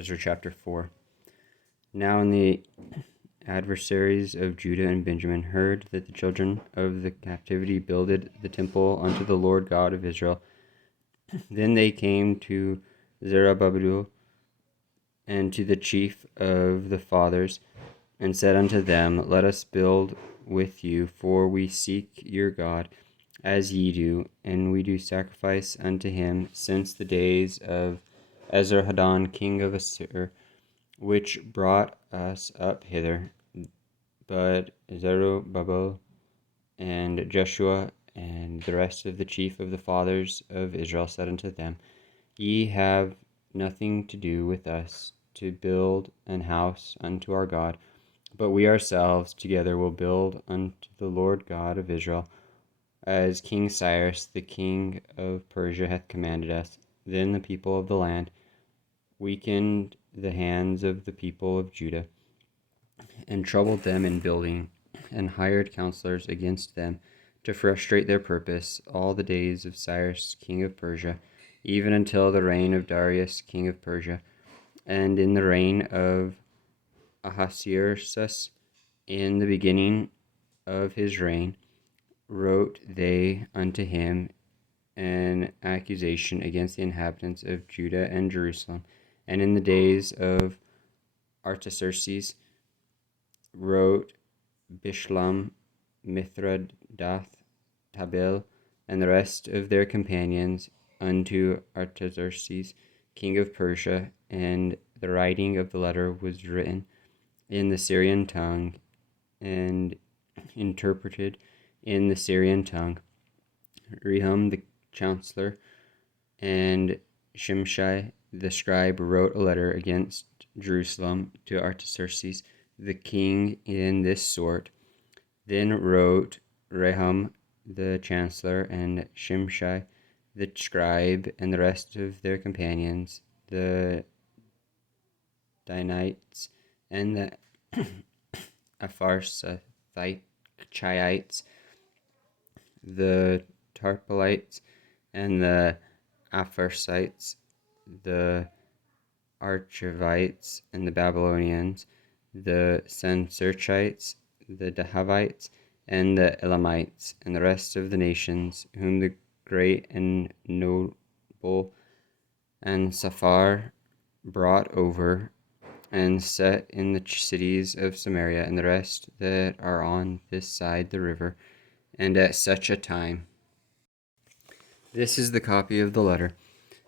Ezra chapter 4. Now when the adversaries of Judah and Benjamin heard that the children of the captivity builded the temple unto the Lord God of Israel, then they came to Zerubbabel and to the chief of the fathers, and said unto them, Let us build with you, for we seek your God, as ye do, and we do sacrifice unto him since the days of Esarhaddon king of Assur, which brought us up hither. But Zerubbabel and Joshua and the rest of the chief of the fathers of Israel said unto them, Ye have nothing to do with us to build an house unto our God, but we ourselves together will build unto the Lord God of Israel, as King Cyrus the king of Persia hath commanded us. Then the people of the land weakened the hands of the people of Judah, and troubled them in building, and hired counselors against them to frustrate their purpose all the days of Cyrus king of Persia, even until the reign of Darius king of Persia. And in the reign of Ahasuerus, in the beginning of his reign, wrote they unto him an accusation against the inhabitants of Judah and Jerusalem. And in the days of Artaxerxes wrote Bishlam, Mithridath, Tabel, and the rest of their companions unto Artaxerxes, king of Persia, and the writing of the letter was written in the Syrian tongue and interpreted in the Syrian tongue. Rehum the chancellor and Shimshai the scribe wrote a letter against Jerusalem to Artaxerxes the king in this sort. Then wrote Rehum the chancellor and Shimshai the scribe and the rest of their companions, the Danites and the Apharsathites, the Tarpelites and the Apharsites, the Archivites and the Babylonians, the Senserchites, the Dahavites, and the Elamites, and the rest of the nations, whom the great and noble and Saphar brought over, and set in the cities of Samaria, and the rest that are on this side the river, and at such a time. This is the copy of the letter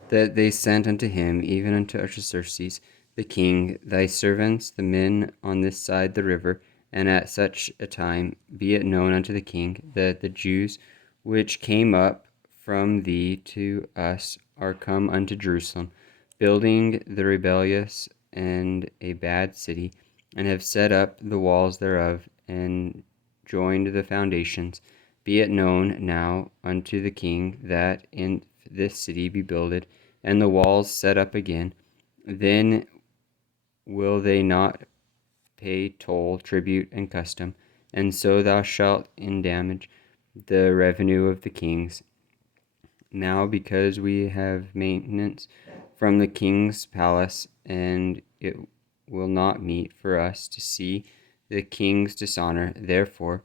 that they sent unto him, even unto Artaxerxes the king, thy servants, the men on this side the river, and at such a time be it known unto the king that the Jews which came up from thee to us are come unto Jerusalem, building the rebellious and a bad city, and have set up the walls thereof, and joined the foundations. Be it known now unto the king that in this city be builded, and the walls set up again. Then will they not pay toll, tribute, and custom, and so thou shalt endamage the revenue of the kings. Now because we have maintenance from the king's palace, and it will not meet for us to see the king's dishonor, therefore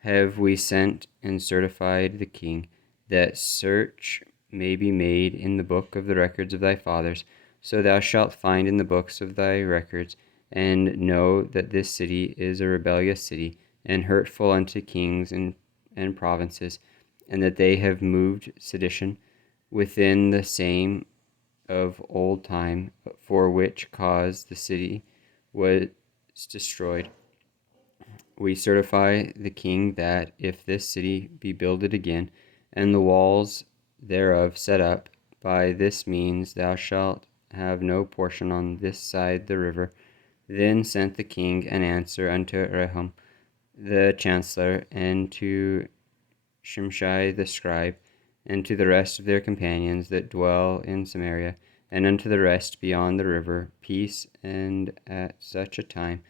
have we sent and certified the king, that search may be made in the book of the records of thy fathers. So thou shalt find in the books of thy records, and know that this city is a rebellious city, and hurtful unto kings and provinces, and that they have moved sedition within the same of old time, for which cause the city was destroyed. We certify the king that if this city be builded again, and the walls thereof set up, by this means thou shalt have no portion on this side the river. Then sent the king an answer unto Rehum the chancellor, and to Shimshai the scribe, and to the rest of their companions that dwell in Samaria, and unto the rest beyond the river, peace, and at such a time.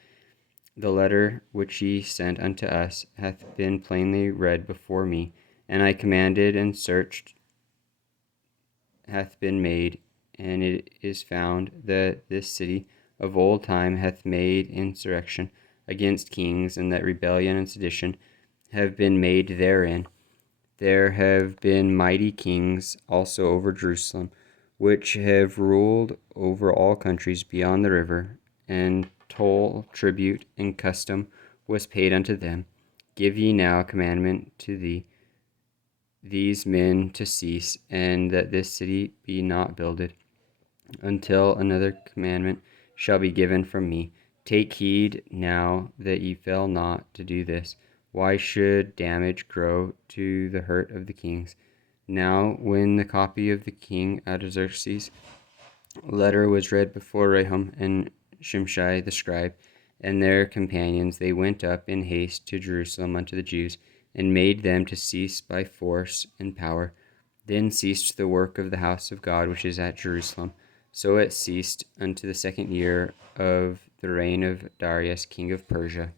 The letter which ye sent unto us hath been plainly read before me, and I commanded, and searched hath been made and it is found that this city of old time hath made insurrection against kings, and that rebellion and sedition have been made therein. There have been mighty kings also over Jerusalem, which have ruled over all countries beyond the river, and toll, tribute, and custom was paid unto them. Give ye now commandment to these men to cease, and that this city be not builded, until another commandment shall be given from me. Take heed now that ye fail not to do this. Why should damage grow to the hurt of the kings? Now, when the copy of the king Artaxerxes' letter was read before Rahum and Shimshai the scribe and their companions, they went up in haste to Jerusalem unto the Jews, and made them to cease by force and power. Then ceased the work of the house of God which is at Jerusalem. So it ceased unto the 2nd year of the reign of Darius king of Persia.